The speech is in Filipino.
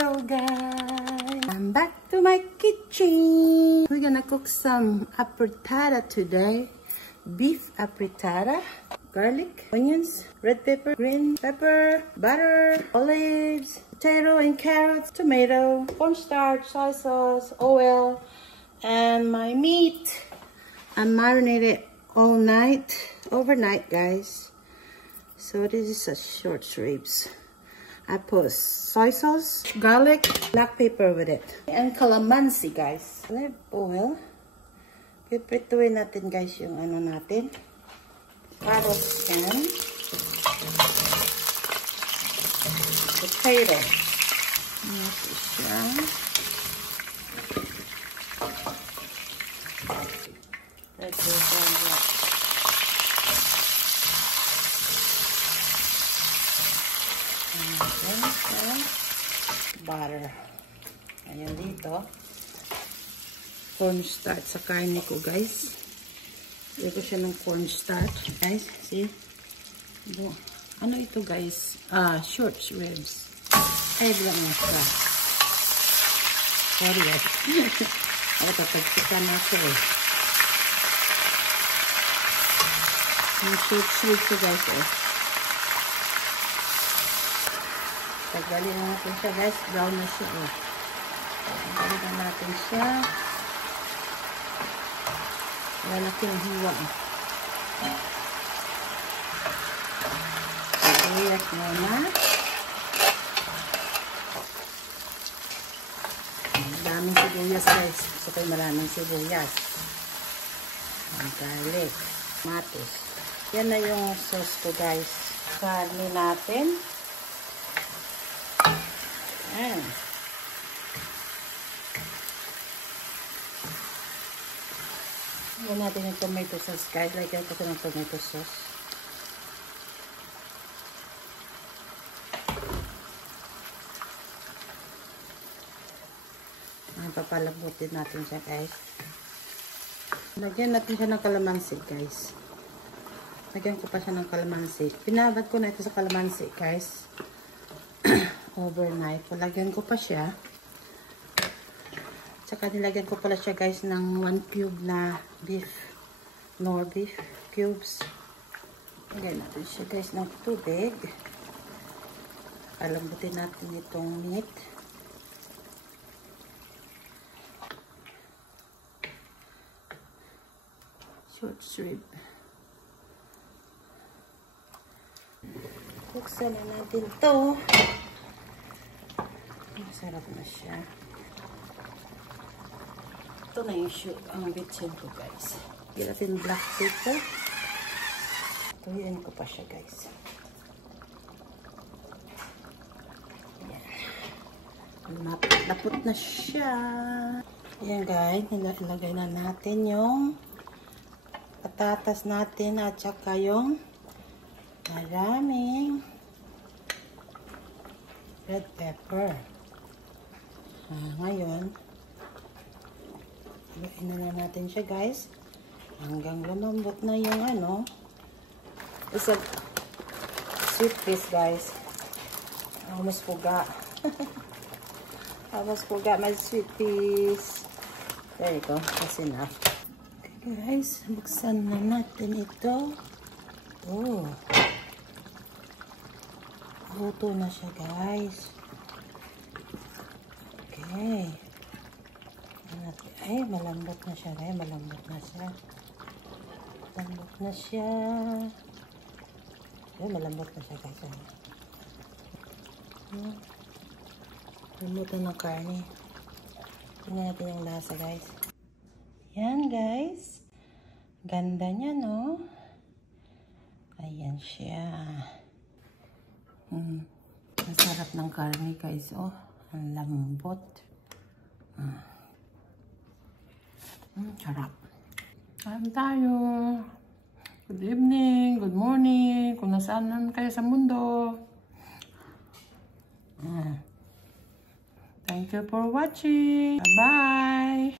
Hello guys, I'm back to my kitchen. We're gonna cook some frittata today. Beef frittata, garlic, onions, red pepper, green pepper, butter, olives, potato and carrots, tomato, cornstarch, soy sauce, oil, and my meat. I marinated all night, overnight guys. So this is a short ribs. I put soy sauce, garlic, black pepper with it, and calamansi guys. Olive oil. Piprituin natin guys yung ano natin. Carrots and potato. Ito siya. Let's go down that. And butter. Ayan dito. Cornstarch sa karne ko guys. Lagyan ko siya ng cornstarch. Guys, see? Ano ito guys? Short ribs. Egg lang na siya. Sorry guys. Ako tatagsikan na siya eh. Yung short ribs ko guys eh. Tagalin na natin siya guys. Brown na siya eh. Tagalin na natin siya. Lalaki ng hiwa. Sibuyas muna. Daming sibuyas guys. Gusto ko maraming sibuyas. Ang garlic. Matis. Yan na yung sauce ko guys. Karne natin. Ayan. Lagyan natin yung tomato sauce guys. Lagyan ko ng tomato sauce. Papalabutin natin siya guys. Lagyan natin siya ng kalamansi guys. Lagyan ko pa siya ng kalamansi. Pinabad ko na ito sa kalamansi guys. Overnight. Lagyan ko pa siya. Tsaka nilagyan ko pala siya guys ng 1 cube na beef. Nor beef cubes. Lagyan natin siya guys ng tubig. Palambutin natin itong meat. Short rib. Buksan na natin ito. Masarap na siya. Ito na yung ang bitsin ko guys. Lagyan natin black pepper. Tuyin ko pa siya guys. Ayan. Napot na siya. Ayan guys. Nilagay na natin yung patatas natin at saka yung maraming red pepper. Ngayon, haluin na natin siya guys hanggang lumambot na yung ano. Isa sweet piece guys. Almost puga. Almost puga my sweet piece. There you go. That's enough. Okay guys, buksan na natin ito. Oh. Luto na siya guys. Okay. Ay, malambot na siya guys. Malambot na siya. Malambot na siya. Ay, malambot na siya guys. Malambot na ng karne. Tingnan natin yung lasa guys. Yan guys. Ganda niya no. Ayan siya. Ang sarap ng karne guys. Oh, ang lambot. Sarap. Kain tayo. Good evening, good morning. Kung nasaan man kayo sa mundo. Thank you for watching. Bye-bye.